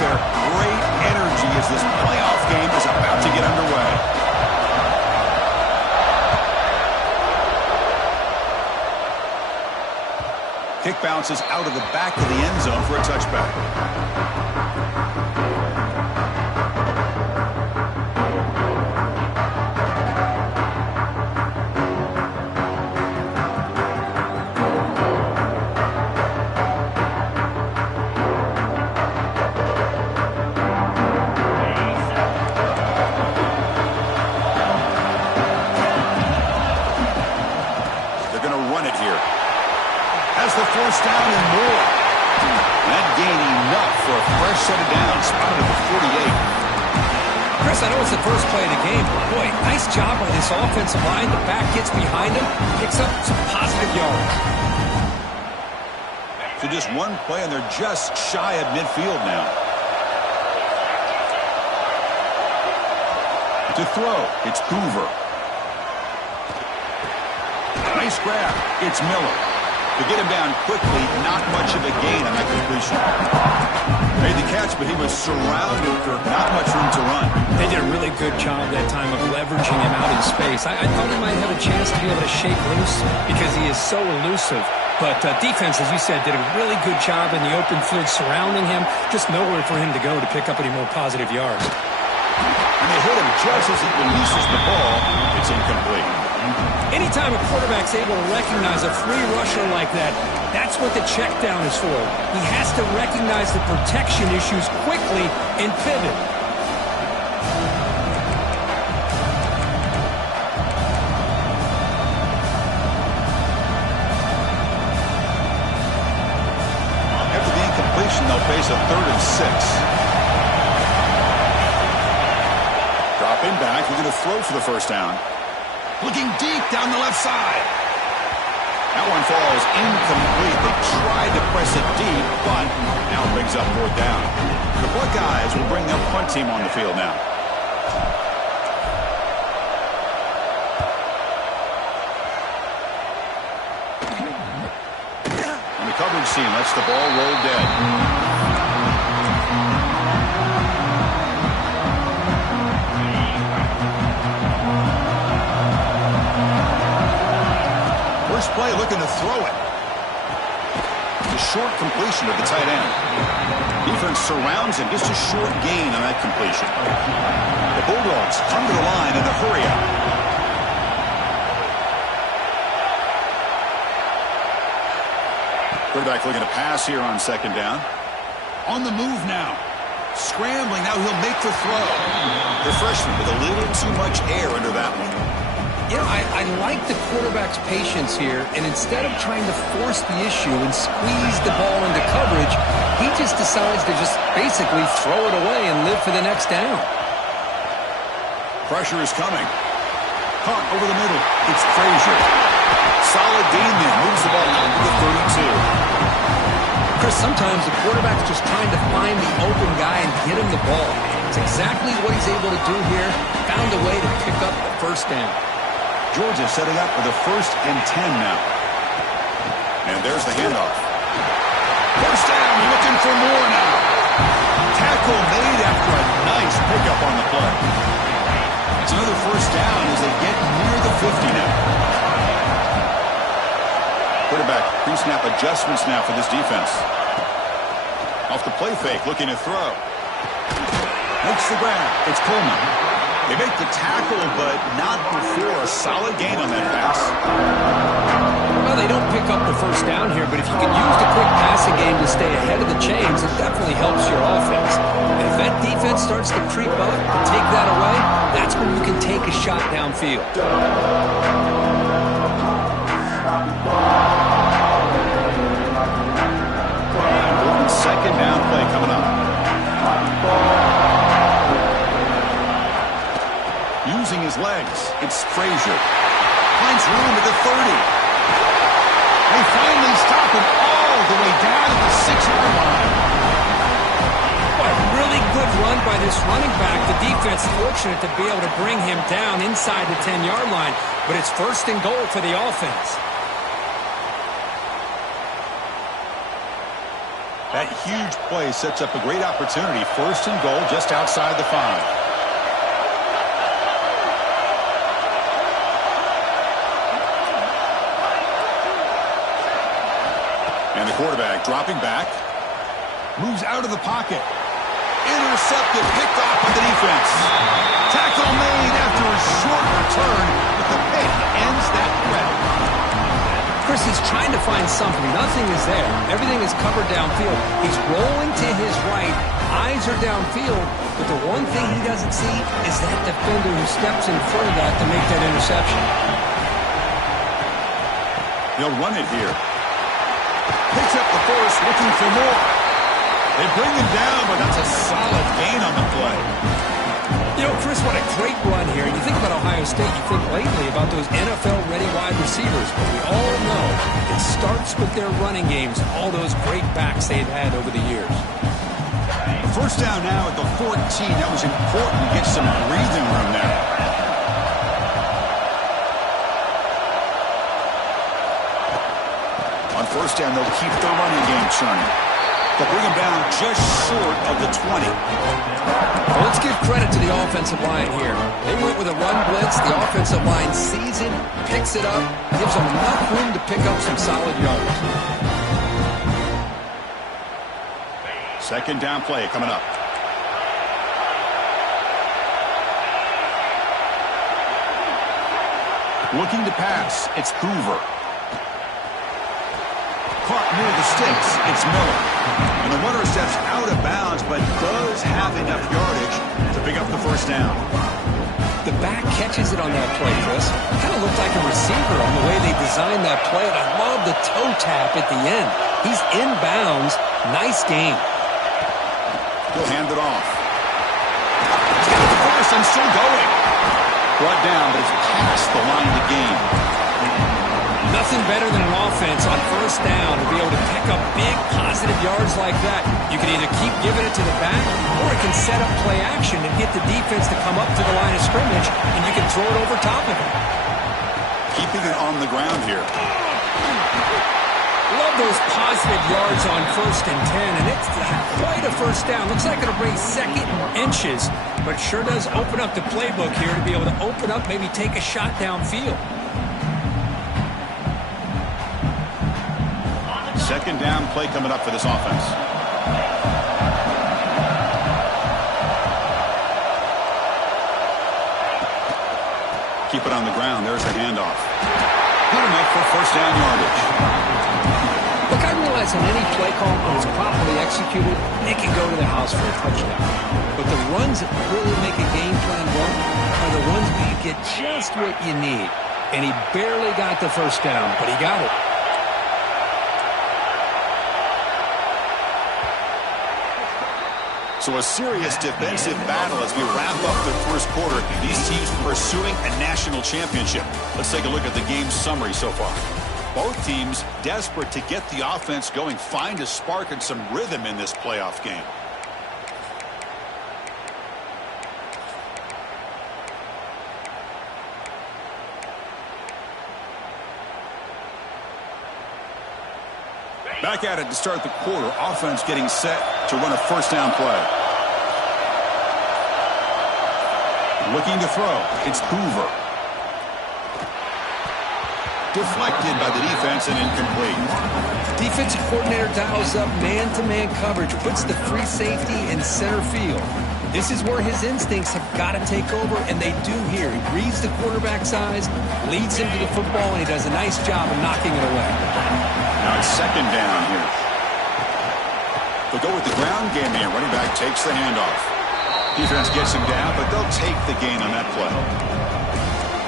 there. Great energy as this playoff game is about to get underway. Kick bounces out of the back of the end zone for a touchback. The first down and more. That gain enough for a fresh set of downs. Spotted at the 48. Chris, I know it's the first play of the game, but boy, nice job by this offensive line. The back gets behind him, picks up some positive yards. So just one play, and they're just shy of midfield now. To throw, it's Hoover. Nice grab. It's Miller. To get him down quickly, not much of a gain on that completion. Made the catch, but he was surrounded for not much room to run. They did a really good job that time of leveraging him out in space. I thought he might have a chance to be able to shake loose because he is so elusive. But defense, as you said, did a really good job in the open field surrounding him. Just nowhere for him to go to pick up any more positive yards. And they hit him just as he releases the ball. It's incomplete. Anytime a quarterback's able to recognize a free rusher like that, that's what the check down is for. He has to recognize the protection issues quickly and pivot. After the incompletion, they'll face a 3rd and 6. Dropping back, we're going to throw for the first down. Looking deep down the left side. That one falls incomplete. They tried to press it deep, but now it brings up 4th down. The Buckeyes will bring their punt team on the field now. And the coverage team lets the ball roll dead. First play looking to throw it. The short completion of the tight end. Defense surrounds him. Just a short gain on that completion. The Bulldogs come to the line in a hurry up. Quarterback looking to pass here on 2nd down. On the move now. Scrambling. Now he'll make the throw. The freshman with a little too much air under that one. You know, I like the quarterback's patience here, and instead of trying to force the issue and squeeze the ball into coverage, he just decides to just basically throw it away and live for the next down. Pressure is coming. Hunt over the middle. It's Frazier. Solid gain there. Moves the ball out to the 32. Chris, sometimes the quarterback's just trying to find the open guy and get him the ball. It's exactly what he's able to do here. Found a way to pick up the first down. Georgia setting up for the 1st and 10 now. And there's the handoff. First down, looking for more now. Tackle made after a nice pickup on the play. It's another first down as they get near the 50 now. Quarterback pre-snap adjustments now for this defense. Off the play fake, looking to throw. Makes the grab. It's Coleman. They make the tackle, but not before a solid gain on that pass. Well, they don't pick up the first down here, but if you can use the quick passing game to stay ahead of the chains, it definitely helps your offense. And if that defense starts to creep up and take that away, that's when you can take a shot downfield. Important 2nd down play coming up. Using his legs, it's Frazier. Finds room at the 30. They finally stop him all the way down at the 6-yard line. What a really good run by this running back. The defense fortunate to be able to bring him down inside the 10-yard line, but it's 1st and goal for the offense. That huge play sets up a great opportunity. First and goal just outside the 5. And the quarterback dropping back. Moves out of the pocket. Intercepted, picked off by the defense. Tackle made after a short return, but the pick ends that threat. Chris, he's trying to find something. Nothing is there. Everything is covered downfield. He's rolling to his right. Eyes are downfield, but the one thing he doesn't see is that defender who steps in front of that to make that interception. They'll run it here. Picks up the force, looking for more. They bring him down, but that's a solid gain on the play. You know, Chris, what a great run here. You think about Ohio State, you think lately about those NFL-ready wide receivers, but we all know it starts with their running games, all those great backs they've had over the years. First down now at the 14. That was important to get some breathing room there. On first down, they'll keep their running game churning. They'll bring him down just short of the 20. Well, let's give credit to the offensive line here. They went with a run blitz. The offensive line sees it, picks it up, gives them enough room to pick up some solid yards. Second down play coming up. Looking to pass. It's Hoover. Caught near the sticks. It's Miller. And the runner steps out of bounds, but does have enough yardage to pick up the first down. The back catches it on that play, Chris. Kind of looked like a receiver on the way they designed that play, and I love the toe tap at the end. He's in bounds. Nice game. He'll hand it off. He's got the force and still going. Brought down, but it's past the line of the game. Nothing better than an offense on first down to be able to pick up big positive yards like that. You can either keep giving it to the back, or it can set up play action and get the defense to come up to the line of scrimmage, and you can throw it over top of it. Keeping it on the ground here. Love those positive yards on first and 10, and it's quite a first down. Looks like it'll bring second inches, but sure does open up the playbook here to be able to open up, maybe take a shot downfield. Second down play coming up for this offense. Keep it on the ground. There's the handoff. Good enough for first down yardage. Look, I realize on any play call, when it's properly executed, it can go to the house for a touchdown. But the runs that really make a game plan work are the ones where you get just what you need. And he barely got the first down, but he got it. So a serious defensive battle as we wrap up the first quarter. These teams pursuing a national championship. Let's take a look at the game summary so far. Both teams desperate to get the offense going, find a spark and some rhythm in this playoff game. Back at it to start the quarter. Offense getting set to run a first down play. Looking to throw. It's Hoover. Deflected by the defense and incomplete. Defensive coordinator dials up man-to-man coverage, puts the free safety in center field. This is where his instincts have got to take over, and they do here. He reads the quarterback's eyes, leads him to the football, and he does a nice job of knocking it away. Now it's second down here. They'll go with the ground game here. Running back takes the handoff. Defense gets him down, but they'll take the gain on that play.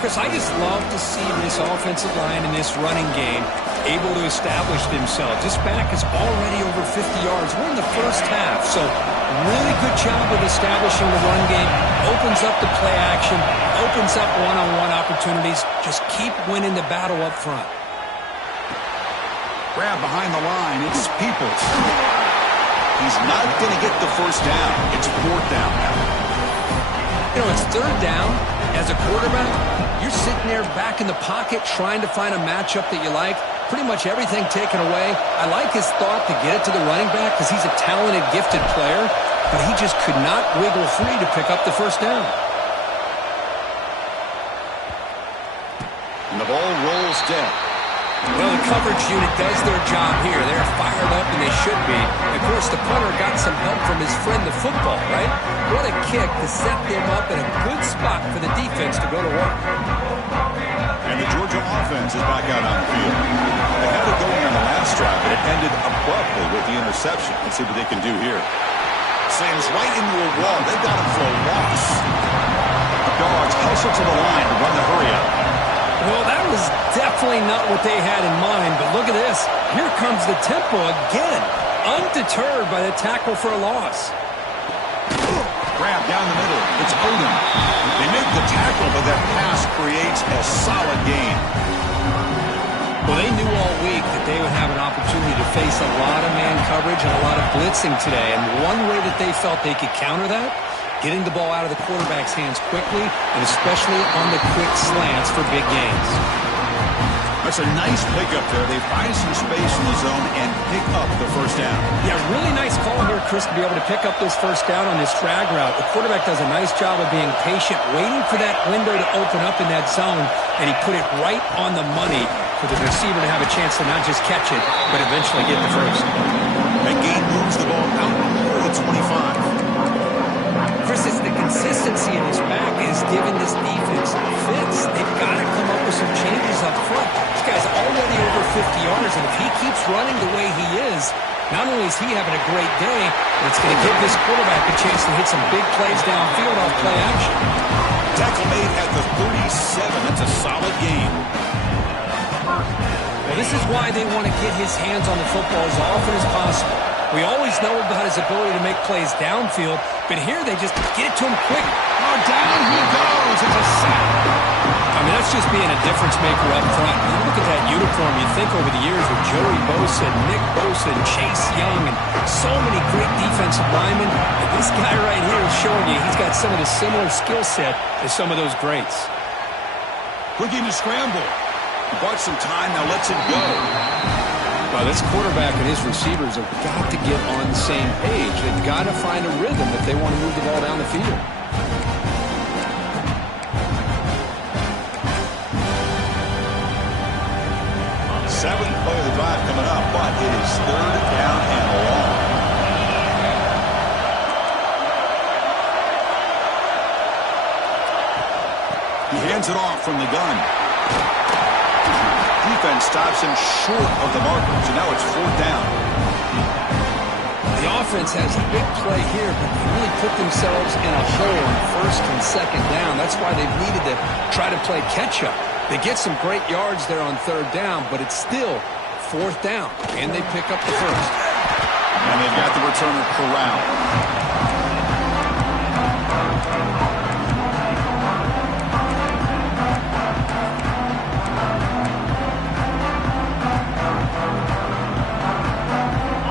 Chris, I just love to see this offensive line and this running game able to establish themselves. This back is already over 50 yards. We're in the first half, so really good job of establishing the run game. Opens up the play action, opens up one-on-one opportunities. Just keep winning the battle up front. Grab behind the line. It's Peoples. He's not going to get the first down. It's fourth down. You know, it's third down. As a quarterback, you're sitting there back in the pocket trying to find a matchup that you like. pretty much everything taken away. I like his thought to get it to the running back because he's a talented, gifted player, but he just could not wiggle free to pick up the first down. And the ball rolls dead. Well, the coverage unit does their job here. They're fired up, and they should be. Of course, the punter got some help from his friend, the football, right? What a kick to set them up in a good spot for the defense to go to work. And the Georgia offense is back out on the field. They had it going on the last drive, but it ended abruptly with the interception. Let's see what they can do here. Slams right into a wall. They got him for a loss. The Dogs hustle to the line to run the hurry-up. Well, that was definitely not what they had in mind, but look at this. Here comes the tempo again, undeterred by the tackle for a loss. Grab down the middle. It's Odom. They make the tackle, but that pass creates a solid gain. Well, they knew all week that they would have an opportunity to face a lot of man coverage and a lot of blitzing today, and one way that they felt they could counter that, getting the ball out of the quarterback's hands quickly, and especially on the quick slants for big gains. That's a nice pickup there. They find some space in the zone and pick up the first down. Yeah, really nice call here, Chris, to be able to pick up this first down on this drag route. The quarterback does a nice job of being patient, waiting for that window to open up in that zone, and he put it right on the money for the receiver to have a chance to not just catch it, but eventually get the first. That gain moves the ball out near the 25. Chris, it's the consistency in his back is giving this defense fits. They've got to come up with some changes up front. This guy's already over 50 yards, and if he keeps running the way he is, not only is he having a great day, but it's going to give this quarterback a chance to hit some big plays downfield off play action. Tackle made at the 37. That's a solid gain. Well, this is why they want to get his hands on the football as often as possible. We always know about his ability to make plays downfield, but here they just get it to him quick. Oh, down he goes. It's a sack. I mean, that's just being a difference maker up front. You look at that uniform, you think over the years with Joey Bosa, Nick Bosa, and Chase Young, and so many great defensive linemen. And this guy right here is showing you he's got some of the similar skill set as some of those greats. Looking to scramble. He bought some time, now lets it go. Well, this quarterback and his receivers have got to get on the same page. They've got to find a rhythm if they want to move the ball down the field. Seventh play of the drive coming up, but it is third down and long. He hands it off from the gun. Defense stops him short of the marker, so now it's fourth down. The offense has a big play here, but they really put themselves in a hole on first and second down. That's why they've needed to try to play catch-up. They get some great yards there on third down, but it's still fourth down, and they pick up the first. And they've got the returner corralled.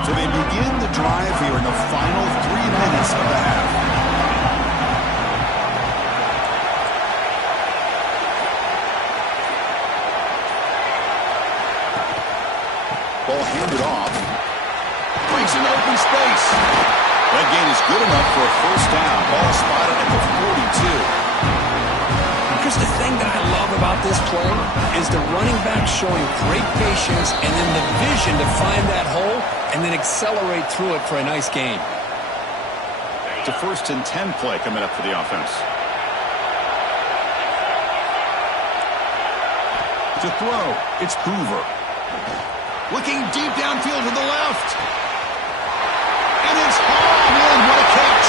So they begin the drive here in the final 3 minutes of the half. Ball handed off. Brings an open space. That gain is good enough for a first down. Ball spotted at the 42. Because the thing that I love about this play is the running back showing great patience and then the vision to find that hole and then accelerate through it for a nice gain. It's a 1st and 10 play coming up for the offense. To throw, it's Hoover. Looking deep downfield to the left. And it's hauled in. What a catch.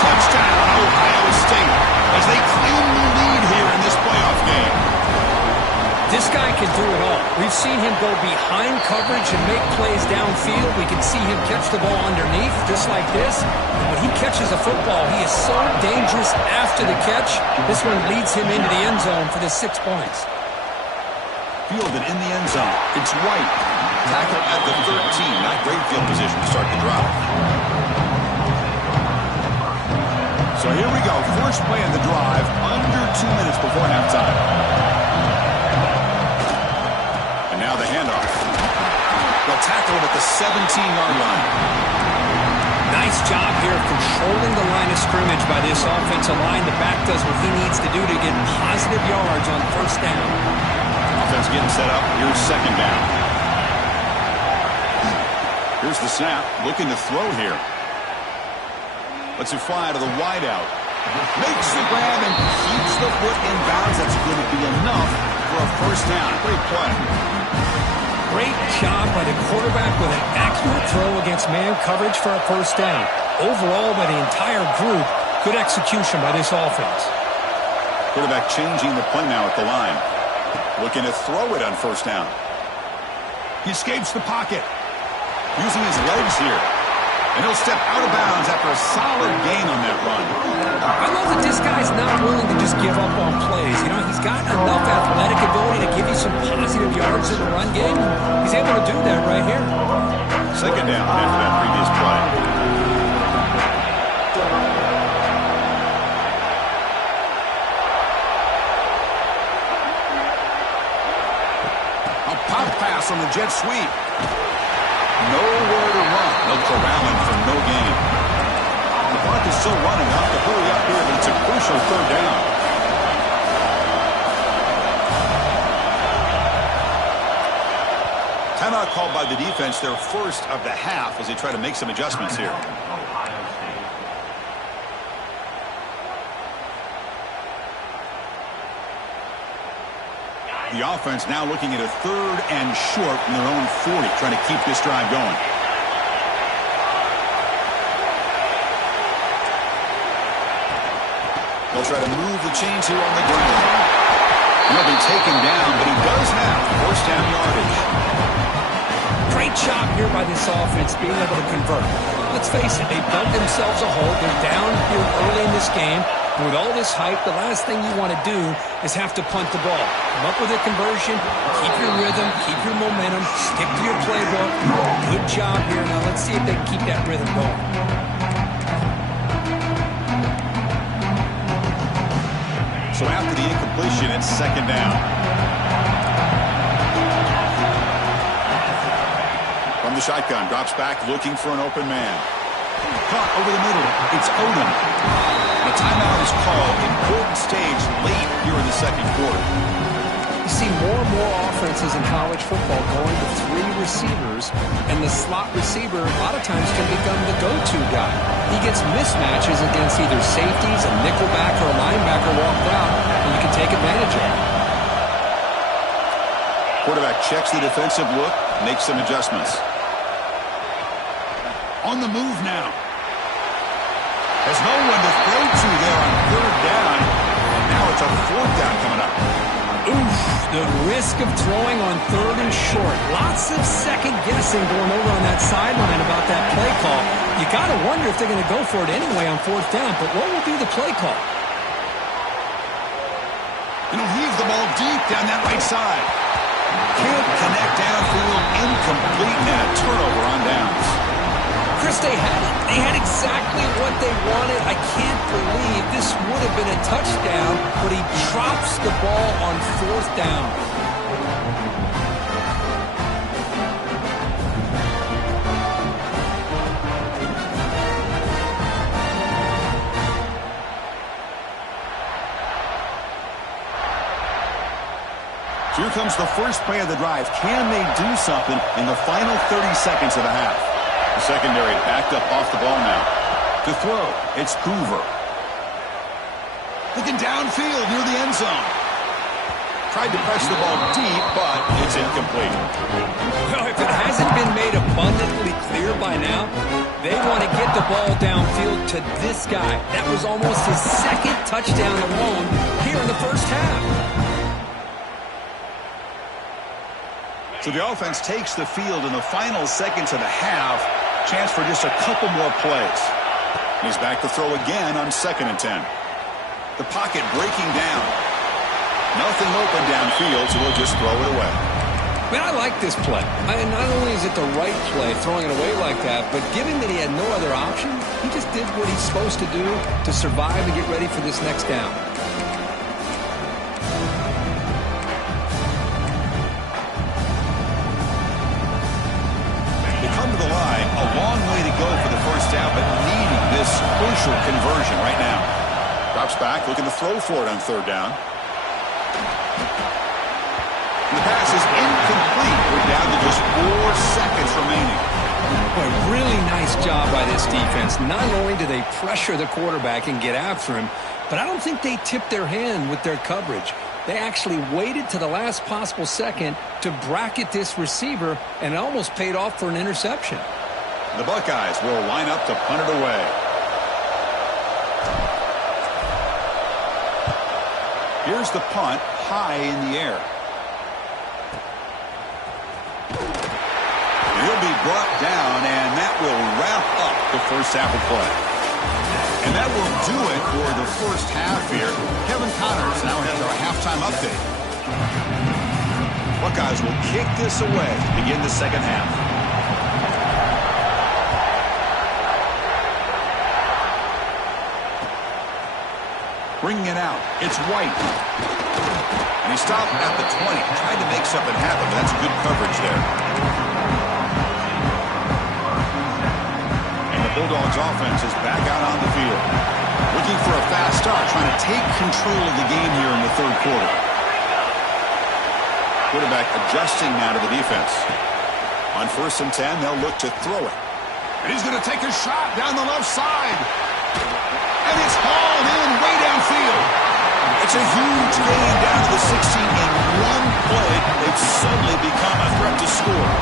Touchdown, Ohio State, as they claim the lead here in this playoff game. This guy can do it all. We've seen him go behind coverage and make plays downfield. We can see him catch the ball underneath, just like this. And when he catches a football, he is so dangerous after the catch. This one leads him into the end zone for the 6 points. Fielded in the end zone. It's White. Tackle at the 13. Not great field position to start the drive. So here we go. First play of the drive. Under 2 minutes before halftime. And now the handoff. tackle him at the 17-yard line. Nice job here of controlling the line of scrimmage by this offensive line. The back does what he needs to do to get positive yards on first down. Offense getting set up. Here's second down. Here's the snap. Looking to throw here. Lets it fly to the wideout. Makes the grab and keeps the foot in bounds. That's going to be enough for a first down. Great play. Great job by the quarterback with an accurate throw against man coverage for a first down. Overall, by the entire group, good execution by this offense. Quarterback changing the play now at the line. Looking to throw it on first down. He escapes the pocket. Using his legs here. And he'll step out of bounds after a solid gain on that run. I love that this guy's not willing to just give up on plays. You know, he's got enough athletic ability to give you some positive yards in the run game. He's able to do that right here. Second down after that previous play. A pop pass on the jet sweep. Nowhere to run. They'll corral him for no gain. The clock is still running. Off to hurry up here, but it's a crucial third down. Timeout called by the defense, their first of the half, as they try to make some adjustments here. The offense now looking at a third and short from their own 40, trying to keep this drive going. They'll try to move the chains here on the ground. He'll be taken down, but he does have first down yardage. Great job here by this offense being able to convert. Let's face it, they dug themselves a hole. They're down here early in this game. And with all this hype, the last thing you want to do is have to punt the ball. Come up with a conversion, keep your rhythm, keep your momentum, stick to your playbook. Good job here. Now let's see if they can keep that rhythm going. So after the incompletion, it's second down. From the shotgun, drops back, looking for an open man. Caught over the middle. It's Odom. A timeout is called. Important stage late here in the second quarter. You see more and more offenses in college football going to three receivers, and the slot receiver a lot of times can become the go-to guy. He gets mismatches against either safeties, a nickelback, or a linebacker walked out, and you can take advantage of it. Quarterback checks the defensive look, makes some adjustments. On the move now. Has no one to throw to there on third down. And now it's a fourth down coming up. Oof, the risk of throwing on third and short. Lots of second guessing going over on that sideline about that play call. You got to wonder if they're going to go for it anyway on fourth down, but what will be the play call? And he'll heave the ball deep down that right side. Can't connect downfield, incomplete, and a turnover on downs. Chris, they had it. They had exactly what they wanted. I can't believe this would have been a touchdown, but he drops the ball on fourth down. Here comes the first play of the drive. Can they do something in the final 30 seconds of the half? The secondary backed up off the ball now. To throw, it's Hoover. Looking downfield near the end zone. Tried to press the ball deep, but it's incomplete. Well, if it hasn't been made abundantly clear by now, they want to get the ball downfield to this guy. That was almost his second touchdown alone here in the first half. So the offense takes the field in the final seconds of the half. Chance for just a couple more plays. He's back to throw again on 2nd and 10. The pocket breaking down. Nothing open downfield, so he'll just throw it away. Man, I like this play. Not only is it the right play, throwing it away like that, but given that he had no other option, he just did what he's supposed to do to survive and get ready for this next down. crucial conversion right now. Drops back, looking to throw for it on third down. And the pass is incomplete. We're down to just 4 seconds remaining. Boy, really nice job by this defense. Not only do they pressure the quarterback and get after him, but I don't think they tipped their hand with their coverage. They actually waited to the last possible second to bracket this receiver, and it almost paid off for an interception. The Buckeyes will line up to punt it away. Here's the punt, high in the air. He'll be brought down, and that will wrap up the first half of play. And that will do it for the first half here. Kevin Connors now has our halftime update. Buckeyes will kick this away to begin the second half. Bringing it out, it's White. And he stopped at the 20. Tried to make something happen, but that's good coverage there. Bulldogs offense is back out on the field. Looking for a fast start, trying to take control of the game here in the third quarter. Quarterback adjusting now to the defense. On 1st and 10, they'll look to throw it. And he's going to take a shot down the left side. And it's hauled in way downfield. It's a huge gain down to the 16 in one play. They've suddenly become a threat to score.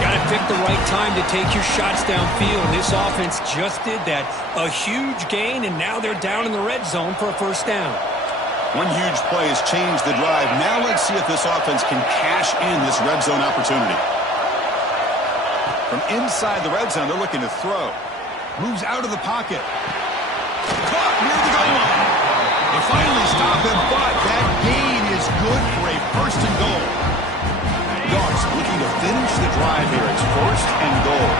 Got to pick the right time to take your shots downfield. This offense just did that. A huge gain, and now they're down in the red zone for a first down. One huge play has changed the drive. Now let's see if this offense can cash in this red zone opportunity. From inside the red zone, they're looking to throw. Moves out of the pocket. Caught near the goal line. They finally stop him, but that gain is good for a first and goal. Dogs looking to finish the drive here. It's 1st and goal.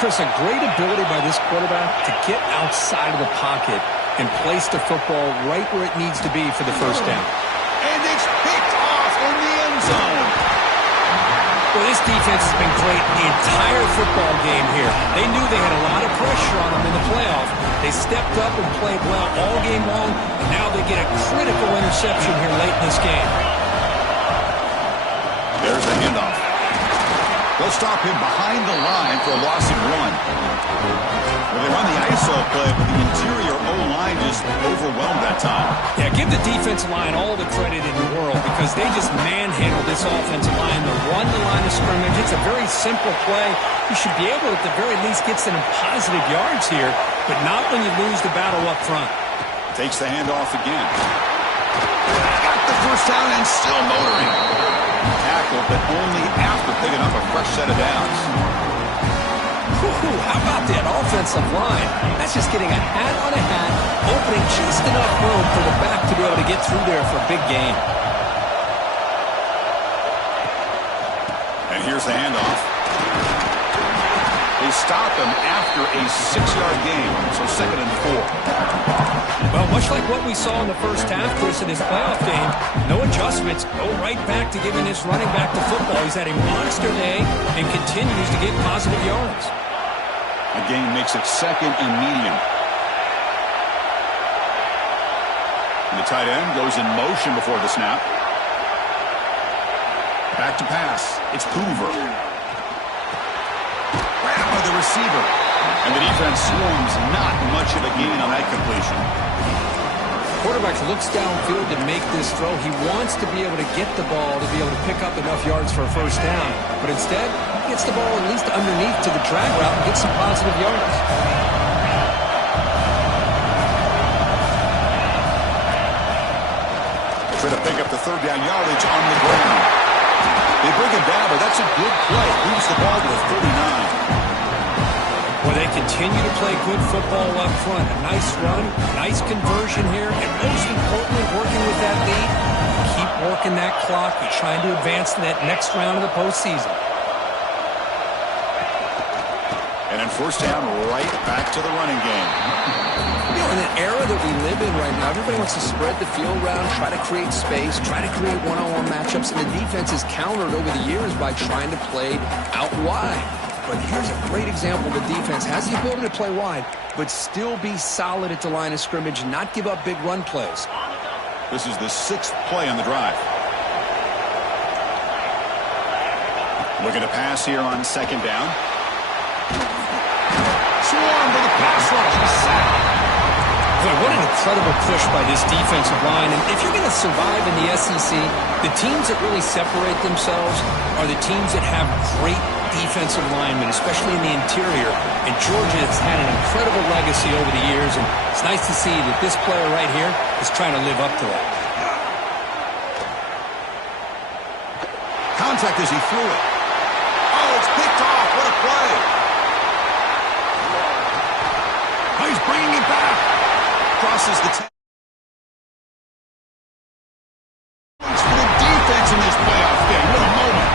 Chris, a great ability by this quarterback to get outside of the pocket and place the football right where it needs to be for the first down. And it's picked off in the end zone. Well, this defense has been great the entire football game here. They knew they had a lot of pressure on them in the playoff. They stepped up and played well all game long, and now they get a critical interception here late in this game. There's the handoff. They'll stop him behind the line for a loss of 1. Well, they run the ISO play, but the interior O-line just overwhelmed that time. Yeah, give the defensive line all the credit in the world because they just manhandled this offensive line to run the line of scrimmage. It's a very simple play. You should be able to, at the very least, get some positive yards here, but not when you lose the battle up front. Takes the handoff again. Got the first down and still motoring. Tackle, but only after picking up a fresh set of downs. How about that offensive line? That's just getting a hat on a hat, opening just enough room for the back to be able to get through there for a big gain. And here's the handoff. They stop him after a 6-yard gain, so 2nd and 4. Well, much like what we saw in the first half, Chris, in his playoff game, no adjustments, go right back to giving his running back the football. He's had a monster day and continues to get positive yards. The gain makes it 2nd and medium. And the tight end goes in motion before the snap. Back to pass. It's Hoover. Grabbed by the receiver. And the defense swarms, not much of a gain on that completion. Quarterback looks downfield to make this throw. He wants to be able to get the ball to be able to pick up enough yards for a first down. But instead, he gets the ball at least underneath to the drag route and gets some positive yards. Trying to pick up the 3rd down yardage on the ground. They bring him down, but that's a good play. Moves the ball to the 39. Well, they continue to play good football up front. A nice run, nice conversion here, and most importantly, working with that lead, keep working that clock and trying to advance to that next round of the postseason. And in 1st down, right back to the running game. You know, in an era that we live in right now, everybody wants to spread the field around, try to create space, try to create one-on-one matchups, and the defense is countered over the years by trying to play out wide. But here's a great example. The defense has the ability to play wide, but still be solid at the line of scrimmage and not give up big run plays. This is the 6th play on the drive. Looking to pass here on 2nd down. Swarm with a pass rush. A sack. Boy, what an incredible push by this defensive line. And if you're going to survive in the SEC, the teams that really separate themselves are the teams that have great defensive linemen, especially in the interior. And Georgia has had an incredible legacy over the years, and it's nice to see that this player right here is trying to live up to that. Contact as he threw it. Oh, it's picked off. What a play. Oh, he's bringing it back. Crosses the 10. Points for the defense in this playoff game. What a moment.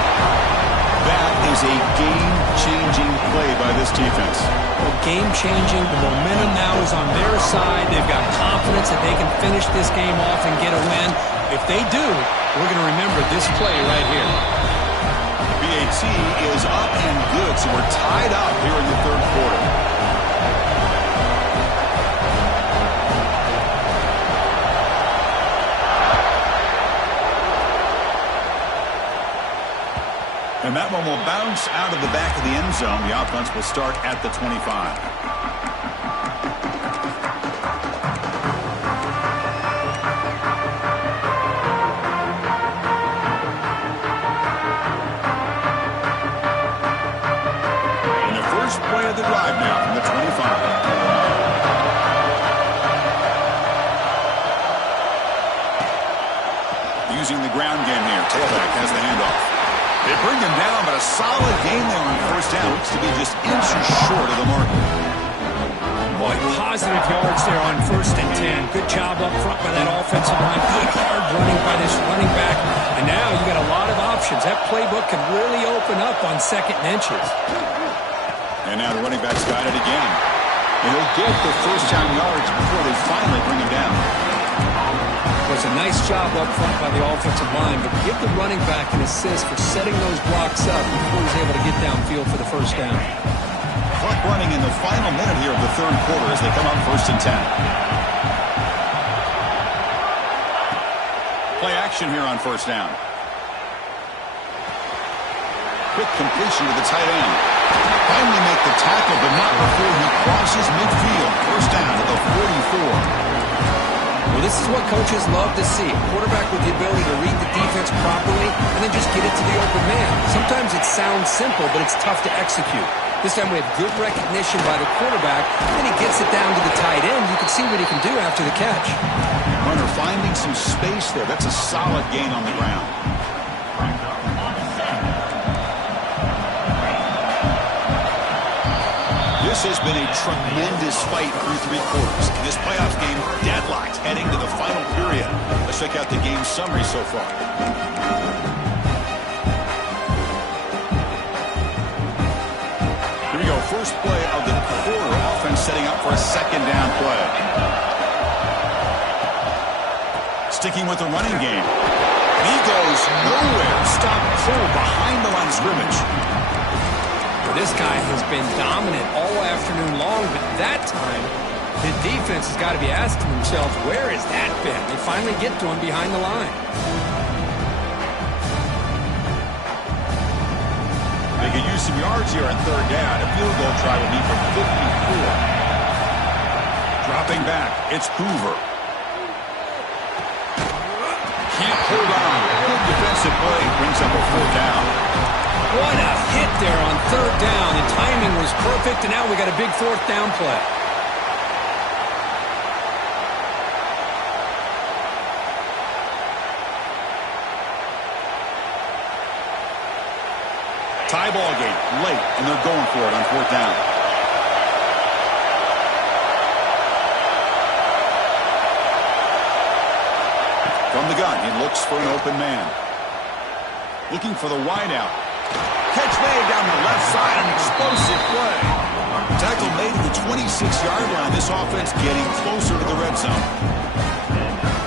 That is a game-changing play by this defense. Well, game-changing. The momentum now is on their side. They've got confidence that they can finish this game off and get a win. If they do, we're going to remember this play right here. The BAT is up and good, so we're tied up here in the 3rd quarter. And that one will bounce out of the back of the end zone. The offense will start at the 25. And the first play of the drive now from the 25. Using the ground game here. Tailback has the handoff. They bring him down, but a solid game there on 1st down. Looks to be just inches short of the mark. Boy, positive yards there on 1st and 10. Good job up front by that offensive line. Good hard running by this running back. And now you got a lot of options. That playbook can really open up on 2nd and inches. And now the running back's got it again. And he'll get the 1st down yards before they finally bring him down. It was a nice job up front by the offensive line, but give the running back an assist for setting those blocks up before he's able to get downfield for the 1st down. Clock running in the final minute here of the 3rd quarter as they come up 1st and 10. Play action here on 1st down. Quick completion to the tight end. Finally make the tackle, but not before he crosses midfield. 1st down at the 44. Well, this is what coaches love to see. A quarterback with the ability to read the defense properly and then just get it to the open man. Sometimes it sounds simple, but it's tough to execute. This time we have good recognition by the quarterback, and then he gets it down to the tight end. You can see what he can do after the catch. Runner finding some space there. That's a solid gain on the ground. This has been a tremendous fight through 3 quarters. In this playoff game, deadlocked heading to the final period. Let's check out the game summary so far. Here we go. First play of the quarter. Offense setting up for a 2nd down play. Sticking with the running game. He goes nowhere. Stop cold behind the line of scrimmage. This guy has been dominant all afternoon long, but that time, the defense has got to be asking themselves, where has that been? They finally get to him behind the line. They could use some yards here on 3rd down. A field goal try will be from 54. Dropping back, it's Hoover. Can't hold on. Good defensive play. Brings up a 4th down. What a hit there on 3rd down. The timing was perfect, and now we got a big 4th down play. Tie ball game late, and they're going for it on 4th down. From the gun, he looks for an open man. Looking for the wideout. Catch made down the left side, an explosive play. Tackle made at the 26-yard line. This offense getting closer to the red zone.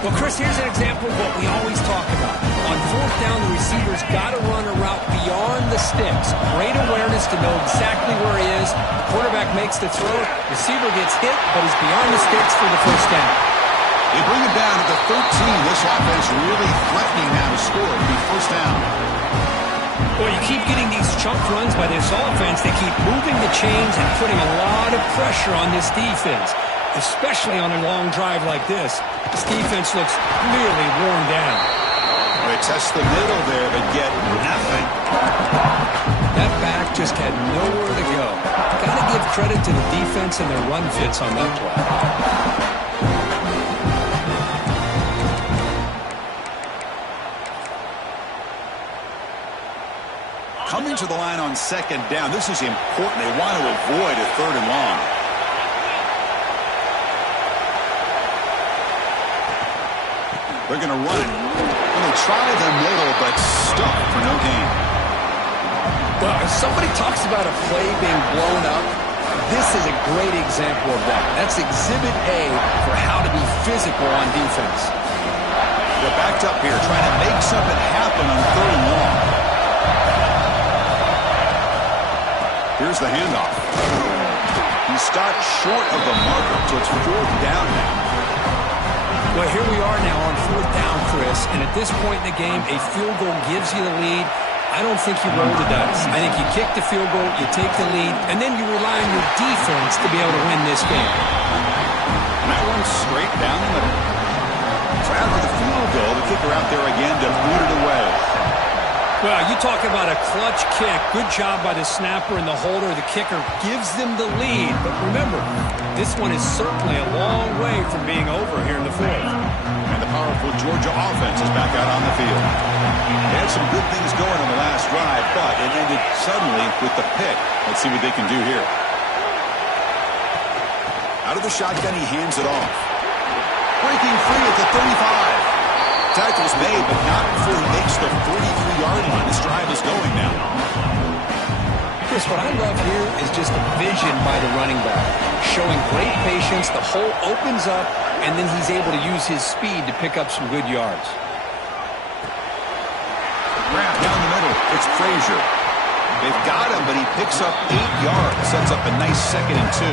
Well, Chris, here's an example of what we always talk about. On fourth down, the receiver's got to run a route beyond the sticks. Great awareness to know exactly where he is. The quarterback makes the throw. Receiver gets hit, but he's beyond the sticks for the first down. They bring it down to the 13. This offense really threatening now to score. It'll be first down. Well, you keep getting these chunk runs by this offense. They keep moving the chains and putting a lot of pressure on this defense, especially on a long drive like this. This defense looks clearly worn down. They test the middle there, but get nothing. That back just had nowhere to go. Got to give credit to the defense and their run fits on that play. Coming to the line on second down. This is important. They want to avoid a third and long. They're going to run it. And they try the middle, but stuck for no gain. Well, if somebody talks about a play being blown up, this is a great example of that. That's exhibit A for how to be physical on defense. They're backed up here, trying to make something happen on third and long. Here's the handoff. He stopped short of the marker, so it's fourth down now. Well, here we are now on fourth down, Chris, and at this point in the game, a field goal gives you the lead. I don't think you roll the dice. I think you kick the field goal, you take the lead, and then you rely on your defense to be able to win this game. And that one's straight down the middle. So after the field goal, the kicker out there again to boot it away. Well, you talk about a clutch kick. Good job by the snapper and the holder. The kicker gives them the lead. But remember, this one is certainly a long way from being over here in the fourth. And the powerful Georgia offense is back out on the field. They had some good things going on the last drive, but it ended suddenly with the pick. Let's see what they can do here. Out of the shotgun, he hands it off. Breaking free at the 35. Tackle's made, but not before he makes the 33-yard line. This drive is going now. Chris, what I love here is just the vision by the running back. Showing great patience, the hole opens up, and then he's able to use his speed to pick up some good yards. Grab down the middle. It's Frazier. They've got him, but he picks up 8 yards. Sets up a nice 2nd and 2.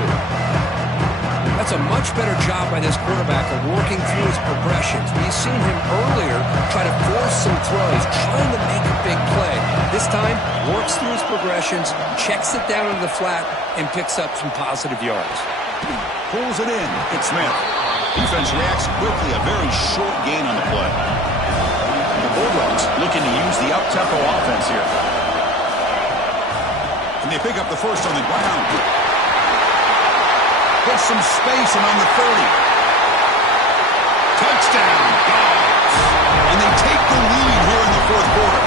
That's a much better job by this quarterback of working through his progressions. We've seen him earlier try to force some throws, trying to make a big play. This time, works through his progressions, checks it down into the flat, and picks up some positive yards. Pulls it in. It's Smith. Defense reacts quickly. A very short gain on the play. The Bulldogs looking to use the up-tempo offense here. And they pick up the first on the ground. Put some space and on the 30. Touchdown, Dogs. And they take the lead here in the fourth quarter.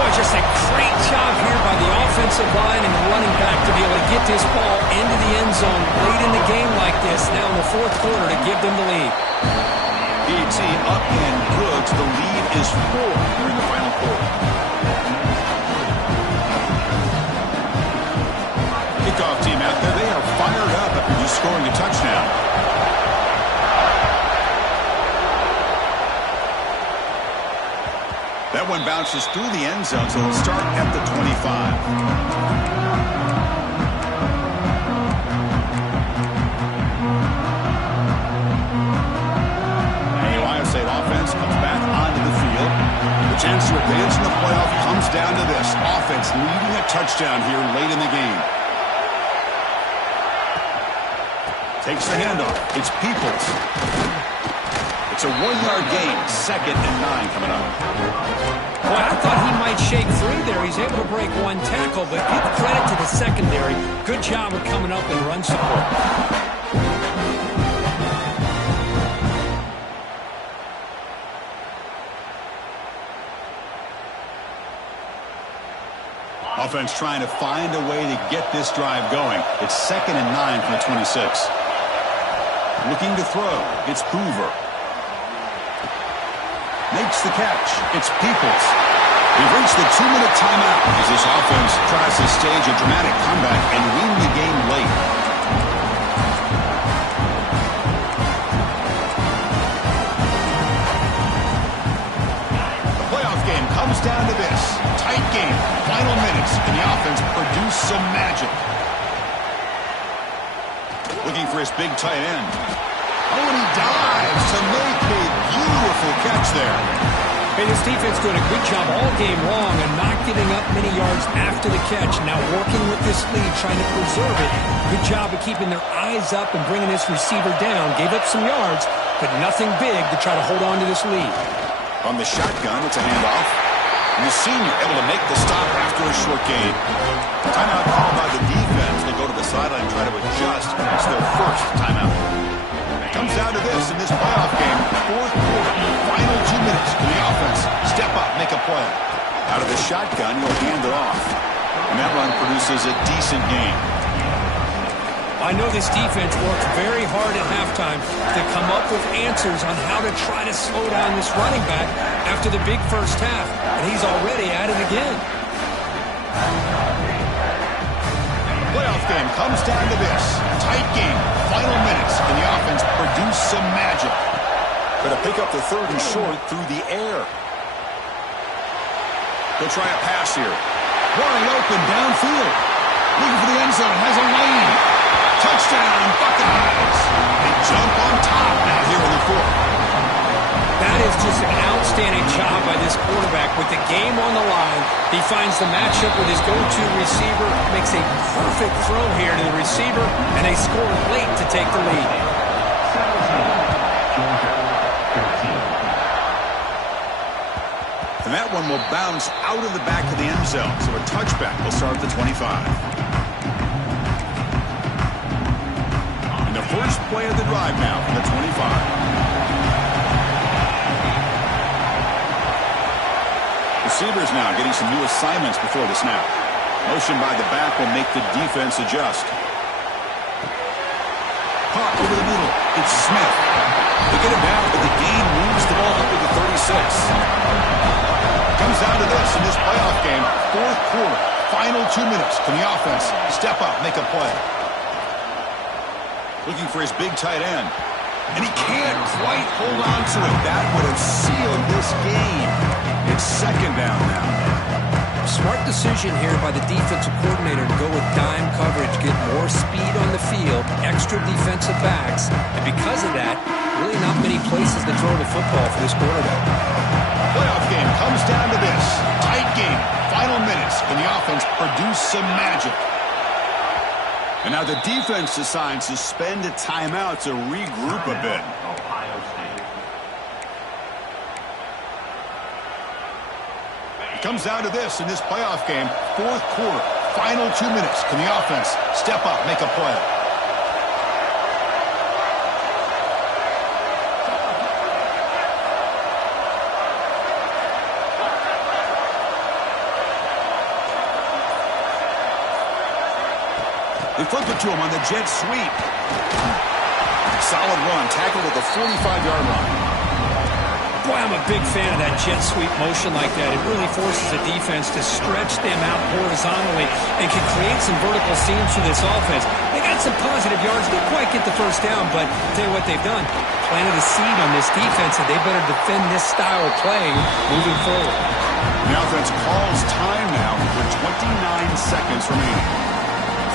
Boy, just a great job here by the offensive line and the running back to be able to get this ball into the end zone late in the game like this, now in the fourth quarter, to give them the lead. PAT up and good. The lead is 4 here in the final quarter. Kickoff team out there. They are fired up after just scoring a touchdown. That one bounces through the end zone, so it'll start at the 25. And the Ohio State offense comes back onto the field. The chance to advance in the playoff comes down to this. Offense needing a touchdown here late in the game. Takes the handoff. It's Peoples. It's a 1-yard gain. 2nd and 9 coming up. Well, I thought he might shake through there. He's able to break one tackle, but give credit to the secondary. Good job of coming up and run support. Offense trying to find a way to get this drive going. It's 2nd and 9 from the 26. Looking to throw. It's Hoover. Makes the catch. It's Peoples. We've reached the 2-minute timeout as this offense tries to stage a dramatic comeback and win the game late. The down to this. Tight game. Final minutes. Can the offense produce some magic? Looking for his big tight end. Oh, and he dives to make a beautiful catch there. Hey, this defense doing a good job all game long and not giving up many yards after the catch. Now working with this lead, trying to preserve it. Good job of keeping their eyes up and bringing this receiver down. Gave up some yards, but nothing big to try to hold on to this lead. On the shotgun, it's a handoff. And the senior able to make the stop after a short gain. Timeout called by the defense. They'll go to the sideline and try to adjust. It's their first timeout. It comes down to this in this playoff game. Fourth quarter, final 2 minutes. Can the offense step up, make a play? Out of the shotgun, he'll hand it off. And that run produces a decent gain. I know this defense worked very hard at halftime to come up with answers on how to try to slow down this running back after the big first half, and he's already at it again. Playoff game comes down to this. Tight game, final minutes. Can the offense produce some magic? Going to pick up the third and short through the air. He'll try a pass here. Wide open downfield. Looking for the end zone, has a lane. Touchdown, Buckeyes. They jump on top now here in the fourth. That is just an outstanding job by this quarterback. With the game on the line, he finds the matchup with his go-to receiver, makes a perfect throw here to the receiver, and they score late to take the lead. And that one will bounce out of the back of the end zone, so a touchback will start at the 25. First play of the drive now from the 25. Receivers now getting some new assignments before the snap. Motion by the back will make the defense adjust. Caught over the middle. It's Smith. They get it back, but the gain moves the ball up to the 36. Comes down to this in this playoff game. Fourth quarter. Final 2 minutes. Can the offense step up, make a play? Looking for his big tight end. And he can't quite hold on to it. That would have sealed this game. It's second down now. Smart decision here by the defensive coordinator to go with dime coverage, get more speed on the field, extra defensive backs, and because of that, really not many places to throw the football for this quarterback. Playoff game comes down to this. Tight game. Final minutes. Can the offense produce some magic? And now the defense decides to spend a timeout to regroup a bit. It comes down to this in this playoff game. Fourth quarter, final 2 minutes. Can the offense step up, make a play? They flip it to him on the jet sweep. Solid run, tackled at the 45-yard line. Boy, I'm a big fan of that jet sweep motion like that. It really forces the defense to stretch them out horizontally and can create some vertical seams for this offense. They got some positive yards. Didn't quite get the first down, but I'll tell you what they've done. Planted a seed on this defense, and they better defend this style of playing moving forward. The offense calls time now with 29 seconds remaining.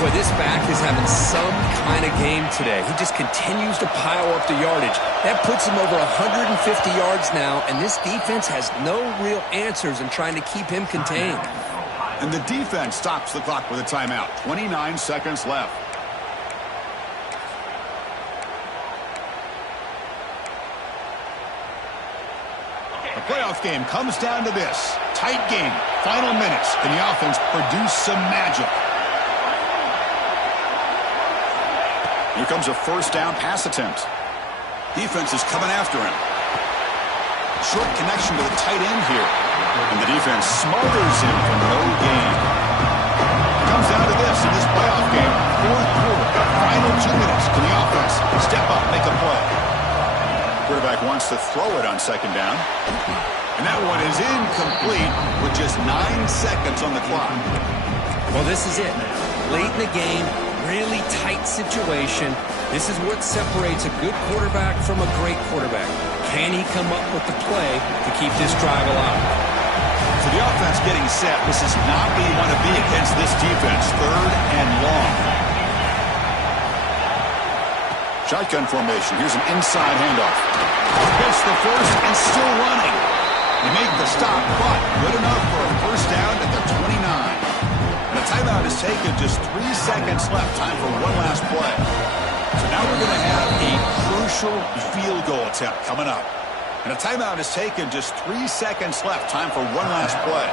Boy, this back is having some kind of game today. He just continues to pile up the yardage. That puts him over 150 yards now, and this defense has no real answers in trying to keep him contained. And the defense stops the clock with a timeout. 29 seconds left. The playoff game comes down to this. Tight game. Final minutes. Can the offense produce some magic? Here comes a first down pass attempt. Defense is coming after him. Short connection to the tight end here. And the defense smothers him for no gain. Comes down to this in this playoff game. Fourth quarter, final 2 minutes. Can the offense step up, make a play? Quarterback wants to throw it on second down. And that one is incomplete with just 9 seconds on the clock. Well, this is it. Late in the game, really tight situation. This is what separates a good quarterback from a great quarterback. Can he come up with the play to keep this drive alive? So the offense getting set. This is not where you want to be against this defense. 3rd and long. Shotgun formation. Here's an inside handoff. Gets the first and still running. They make the stop, but good enough for a first down at the 29. And a timeout is taken. Just 3 seconds left. Time for one last play. So now we're going to have a crucial field goal attempt coming up. And a timeout is taken. Just 3 seconds left. Time for one last play.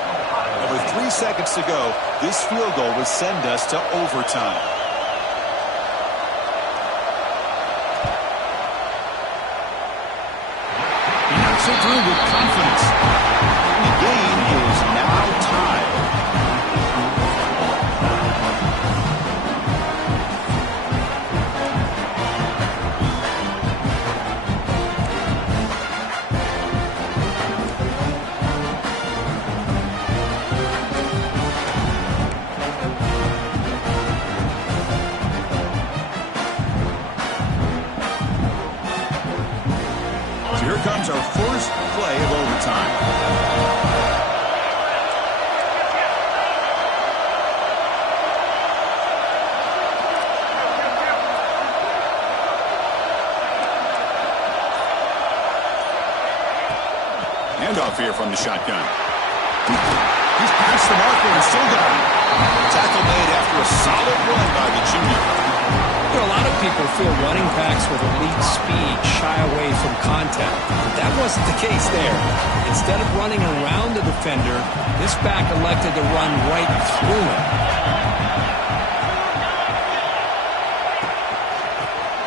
And with 3 seconds to go, this field goal would send us to overtime. He knocks it through with confidence. The game is now tied. Here comes our first play of overtime. Handoff here from the shotgun. He's past the marker and still got him. Tackle made after a solid run by the junior. You know, a lot of people feel running backs with elite speed shy away from contact. But that wasn't the case there. Instead of running around the defender, this back elected to run right through him.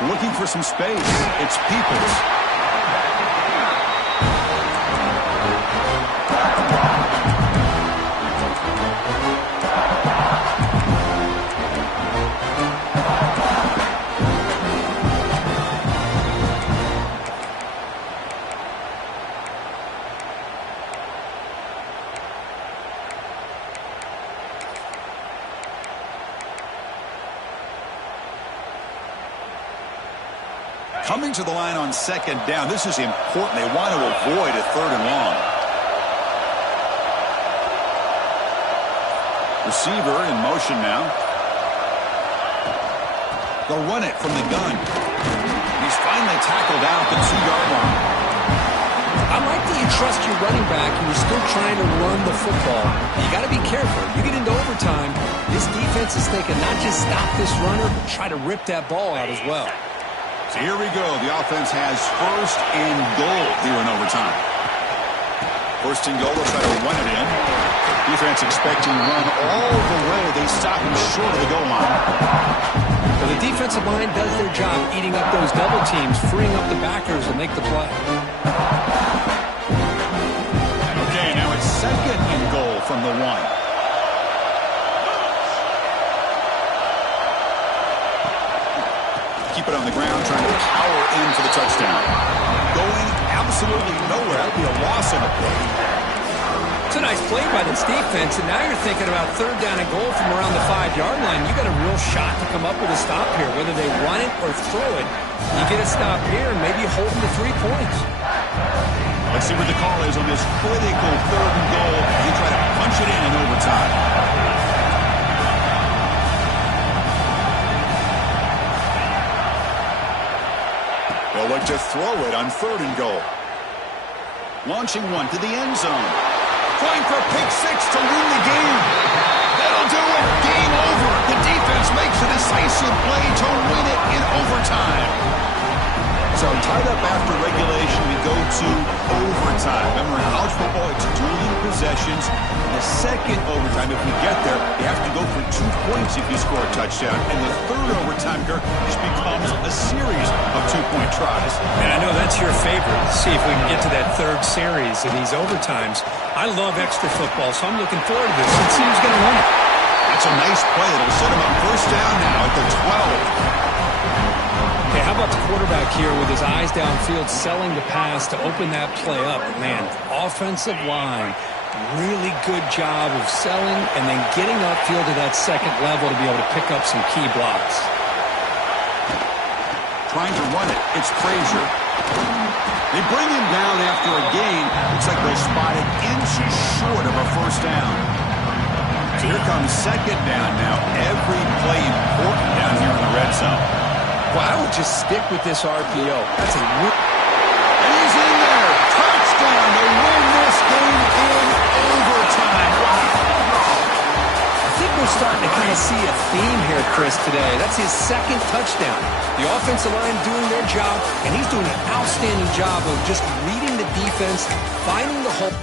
Looking for some space. It's Peoples. Coming to the line on 2nd down. This is important. They want to avoid a 3rd and long. Receiver in motion now. They'll run it from the gun. He's finally tackled out at the 2-yard line. I like that you trust your running back and you're still trying to run the football. You got to be careful. You get into overtime, this defense is thinking not just stop this runner, but try to rip that ball out as well. So here we go. The offense has 1st and goal here in overtime. 1st and goal. They'll try to run it in. Defense expecting run all the way. They stop him short of the goal line. Well, the defensive line does their job eating up those double teams, freeing up the backers to make the play. Okay, now it's 2nd and goal from the 1. Keep it on the ground, trying to power in for the touchdown. Going absolutely nowhere. That would be a loss on the play. It's a nice play by this defense, and now you're thinking about 3rd down and goal from around the 5-yard line. You got a real shot to come up with a stop here. Whether they run it or throw it, you get a stop here and maybe hold them to 3 points. Let's see what the call is on this critical 3rd and goal. You try to punch it in overtime. They'll look to throw it on 3rd and goal. Launching one to the end zone. Trying for a pick 6 to win the game. That'll do it. Game over. The defense makes a decisive play to win it in overtime. So tied up after regulation, we go to overtime. Remember, in college football, it's dueling possessions. The 2nd overtime, if we get there, you have to go for 2 points if you score a touchdown. And the 3rd overtime, Kirk, just becomes a series of 2-point tries. And I know that's your favorite. See if we can get to that 3rd series of these overtimes. I love extra football, so I'm looking forward to this. Let's see who's going to win it. That's a nice play. It'll set him up 1st down now at the 12. Okay, how about the quarterback here with his eyes downfield, selling the pass to open that play up? Man, offensive line, really good job of selling and then getting upfield to that 2nd level to be able to pick up some key blocks. Trying to run it. It's Frazier. They bring him down after a gain. Looks like they'll spot it inches short of a first down. So here comes second down now. Every play important down here in the red zone. Well, I would just stick with this RPO. That's a win. And he's in there. Touchdown to win this game in overtime. Wow. I think we're starting to kind of see a theme here, Chris, today. That's his second touchdown. The offensive line doing their job, and he's doing an outstanding job of just reading the defense, finding the hole.